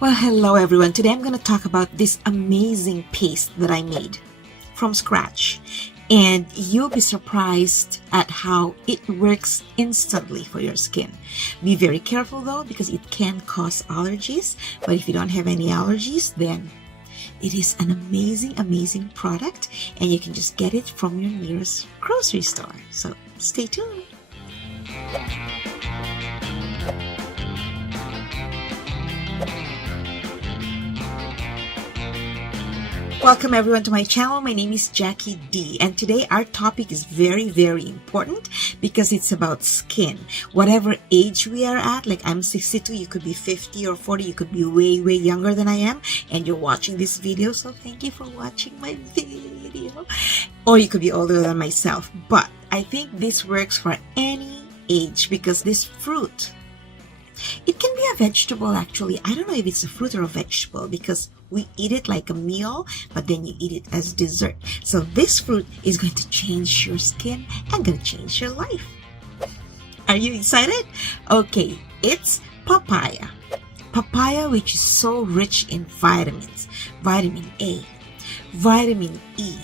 Well, hello everyone. Today I'm going to talk about this amazing paste that I made from scratch. And you'll be surprised at how it works instantly for your skin. Be very careful though, because it can cause allergies. But if you don't have any allergies, then it is an amazing product. And you can just get it from your nearest grocery store. So stay tuned. Welcome everyone to my channel. My name is Jackie D, and today our topic is very important because it's about skin. Whatever age we are at, like I'm 62, you could be 50 or 40, you could be way younger than I am, and you're watching this video, so thank you for watching my video. Or you could be older than myself, but I think this works for any age because this fruit, it can be a vegetable actually. I don't know if it's a fruit or a vegetable because we eat it like a meal, but then you eat it as dessert. So this fruit is going to change your skin and going to change your life. Are you excited? Okay, it's papaya. Papaya, which is so rich in vitamins. Vitamin A, vitamin E,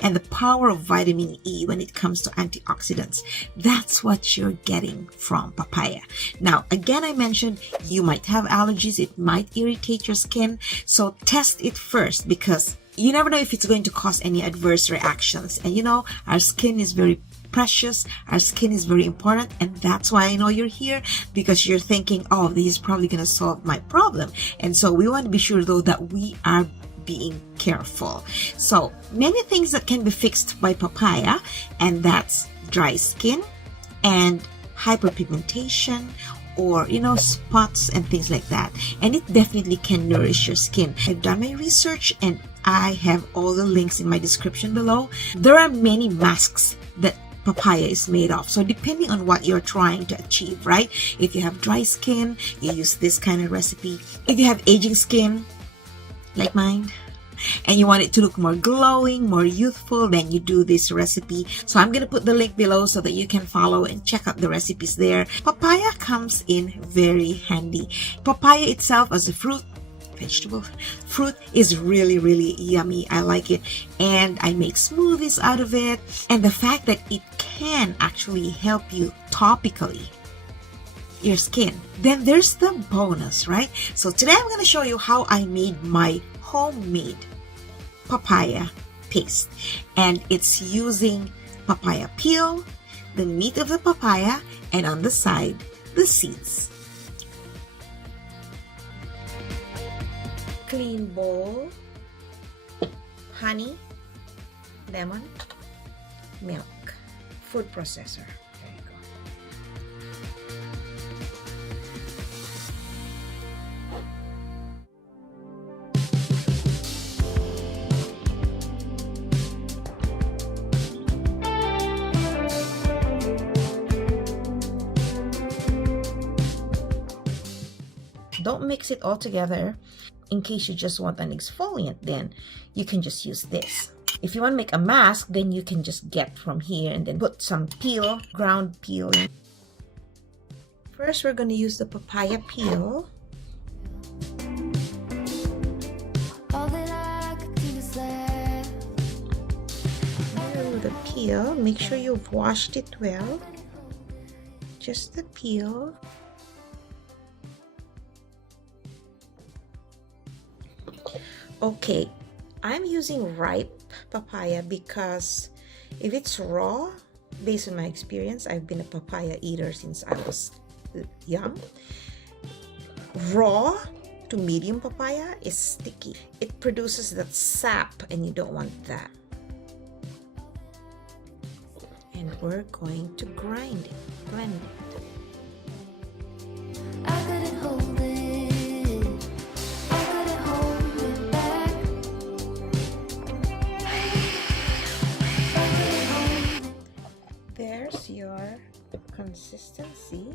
and the power of vitamin E when it comes to antioxidants. That's what you're getting from papaya. Now, again, I mentioned you might have allergies. It might irritate your skin. So test it first because you never know if it's going to cause any adverse reactions. And you know, our skin is very precious. Our skin is very important. And that's why I know you're here, because you're thinking, oh, this is probably going to solve my problem. And so we want to be sure though that we are being careful. So many things that can be fixed by papaya, and that's dry skin and hyperpigmentation, or spots and things like that. And it definitely can nourish your skin. I've done my research and I have all the links in my description below. There are many masks that papaya is made of, so depending on what you're trying to achieve, right? If you have dry skin, you use this kind of recipe. If you have aging skin like mine, and you want it to look more glowing, more youthful, then you do this recipe. So I'm going to put the link below so that you can follow and check out the recipes there. Papaya comes in very handy. Papaya itself as a fruit, vegetable fruit, is really yummy. I like it, and I make smoothies out of it. And the fact that it can actually help you topically your skin, then there's the bonus, right? So today I'm going to show you how I made my homemade papaya paste, and it's using papaya peel, the meat of the papaya, and on the side the seeds. Clean bowl, honey, lemon, milk, food processor. There you go. Don't mix it all together. In case you just want an exfoliant, then you can just use this. If you want to make a mask, then you can just get from here and then put some peel, ground peel in. First, we're going to use the papaya peel. With the peel, make sure you've washed it well. Just the peel. Okay, I'm using ripe papaya because if it's raw, based on my experience, I've been a papaya eater since I was young. Raw to medium papaya is sticky. It produces that sap and you don't want that. And we're going to grind it, blend it. I couldn't hold it. There's your consistency.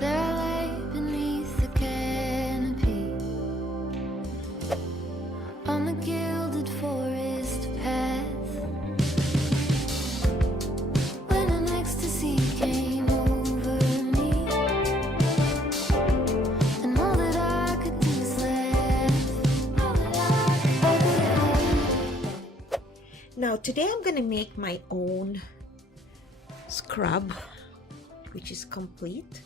There lay beneath the canopy on the gilded forest path. today I'm gonna make my own scrub, which is complete.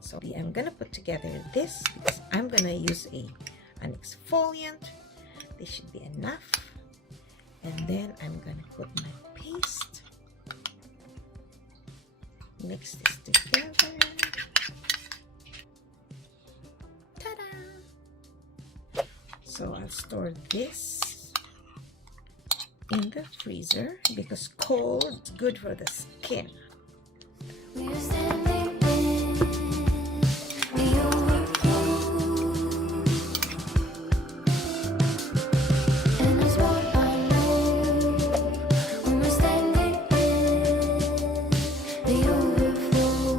So I'm gonna put together this because I'm gonna use an exfoliant. This should be enough. And then I'm gonna put my paste. Mix this together. Ta-da! So I'll store this in the freezer because cold is good for the skin. We're standing in the overflow, and that's what I know when we're standing in the overflow.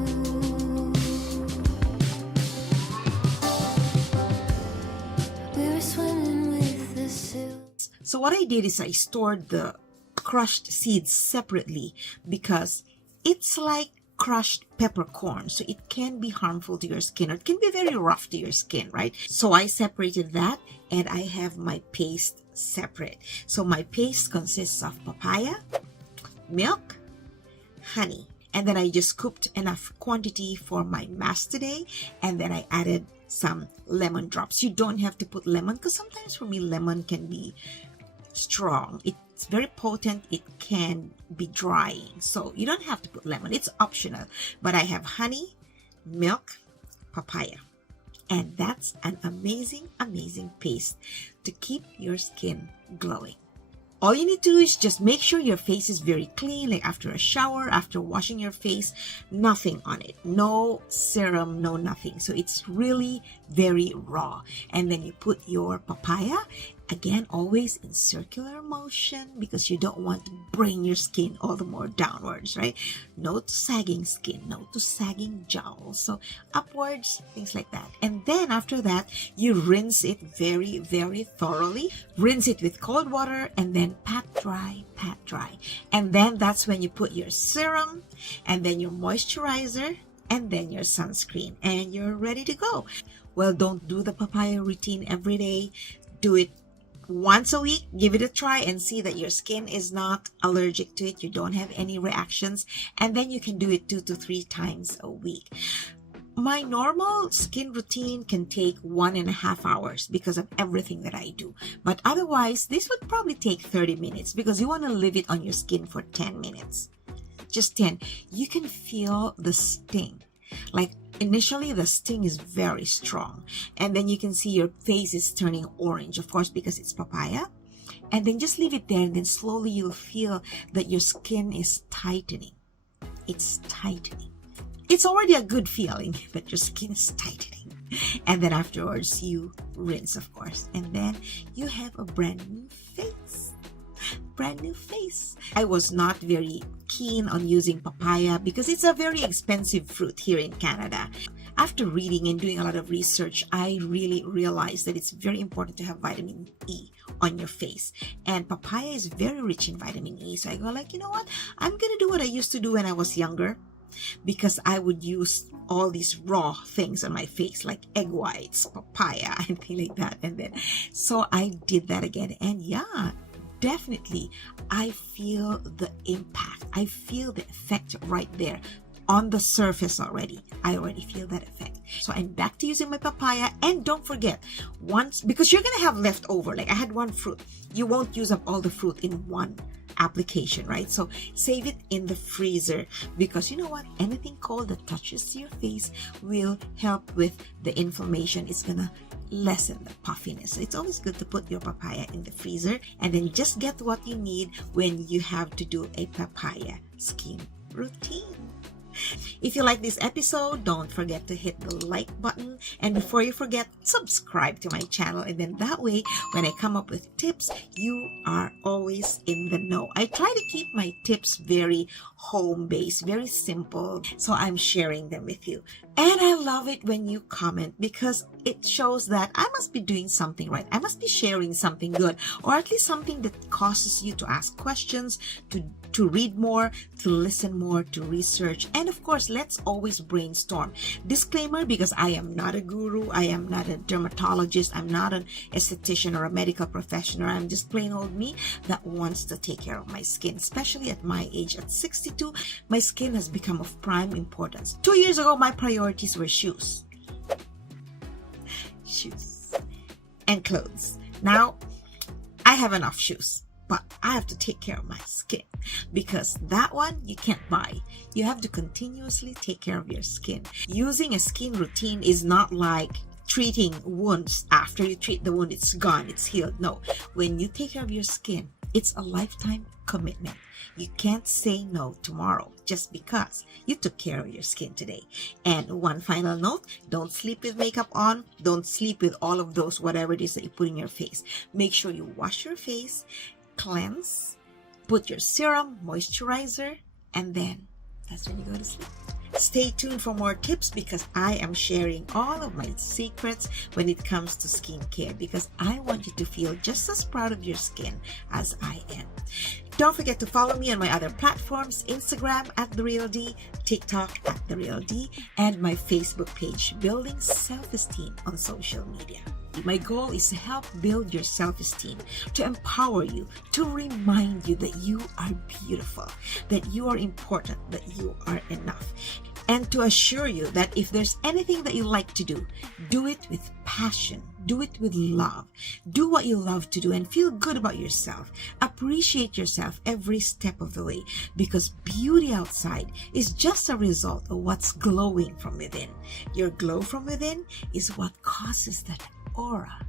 We were swimming with the silks. So what I did is I stored the crushed seeds separately because it's like crushed peppercorn, so it can be harmful to your skin, or it can be very rough to your skin, right? So I separated that, and I have my paste separate. So my paste consists of papaya, milk, honey, and then I just scooped enough quantity for my mask today, and then I added some lemon drops. You don't have to put lemon because sometimes for me lemon can be strong. It's very potent. It can be drying, so you don't have to put lemon. It's optional. But I have honey, milk, papaya, and that's an amazing paste to keep your skin glowing. All you need to do is just make sure your face is very clean, like after a shower, after washing your face, nothing on it, no serum, no nothing. So it's really very raw. And then you put your papaya, again, always in circular motion because you don't want to bring your skin all the more downwards, right? No to sagging skin, no to sagging jowls. So upwards, things like that. And then after that, you rinse it very thoroughly. Rinse it with cold water and then pat dry. And then that's when you put your serum and then your moisturizer and then your sunscreen, and you're ready to go. Well, don't do the papaya routine every day. Do it once a week. Give it a try and see that your skin is not allergic to it. You don't have any reactions, and then you can do it 2 to 3 times a week. My normal skin routine can take 1.5 hours because of everything that I do. But otherwise, this would probably take 30 minutes because you want to leave it on your skin for 10 minutes. Just 10. You can feel the sting. Like initially the sting is very strong, and then you can see your face is turning orange, of course, because it's papaya. And then just leave it there, and then slowly you'll feel that your skin is tightening. It's tightening. It's already a good feeling that your skin is tightening. And then afterwards you rinse, of course, and then you have a brand new face. Brand new face. I was not very keen on using papaya because it's a very expensive fruit here in Canada. After reading and doing a lot of research, I really realized that it's very important to have vitamin E on your face, and papaya is very rich in vitamin E. So I go like, you know what, I'm gonna do what I used to do when I was younger, because I would use all these raw things on my face like egg whites, papaya, and things like that. And then so I did that again, and yeah, definitely I feel the impact. I feel the effect right there on the surface already. I already feel that effect. So I'm back to using my papaya. And don't forget, once, because you're gonna have leftover, like I had one fruit, you won't use up all the fruit in one application, right? So save it in the freezer, because you know what, anything cold that touches your face will help with the inflammation. It's gonna lessen the puffiness. So it's always good to put your papaya in the freezer, and then just get what you need when you have to do a papaya skin routine. If you like this episode, don't forget to hit the like button, and before you forget, subscribe to my channel, and then that way when I come up with tips, you are always in the know. I try to keep my tips very home-based, very simple, so I'm sharing them with you. And I love it when you comment, because it shows that I must be doing something right. I must be sharing something good, or at least something that causes you to ask questions, to to read more, to listen more, to research, and of course, let's always brainstorm. Disclaimer, because I am not a guru, I am not a dermatologist, I'm not an esthetician or a medical professional. I'm just plain old me that wants to take care of my skin, especially at my age. At 62, my skin has become of prime importance. 2 years ago, my priorities were shoes and clothes. Now I have enough shoes, but I have to take care of my skin, because that one you can't buy. You have to continuously take care of your skin. Using a skin routine is not like treating wounds. After you treat the wound, it's gone, it's healed. No, when you take care of your skin, it's a lifetime commitment. You can't say no tomorrow just because you took care of your skin today. And one final note, don't sleep with makeup on. Don't sleep with all of those whatever it is that you put in your face. Make sure you wash your face, cleanse, put your serum, moisturizer, and then that's when you go to sleep. Stay tuned for more tips, because I am sharing all of my secrets when it comes to skincare, because I want you to feel just as proud of your skin as I am. Don't forget to follow me on my other platforms, Instagram at The Real D, TikTok at The Real D, and my Facebook page, Building Self-Esteem on Social Media. My goal is to help build your self-esteem, to empower you, to remind you that you are beautiful, that you are important, that you are enough, and to assure you that if there's anything that you like to do it with passion, do it with love, do what you love to do, and feel good about yourself. Appreciate yourself every step of the way, because beauty outside is just a result of what's glowing from within. Your glow from within is what causes that aura.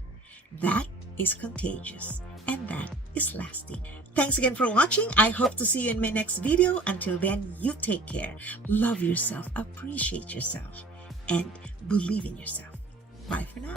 That is contagious, and that is lasting. Thanks again for watching. I hope to see you in my next video. Until then, you take care. Love yourself, appreciate yourself, and believe in yourself. Bye for now.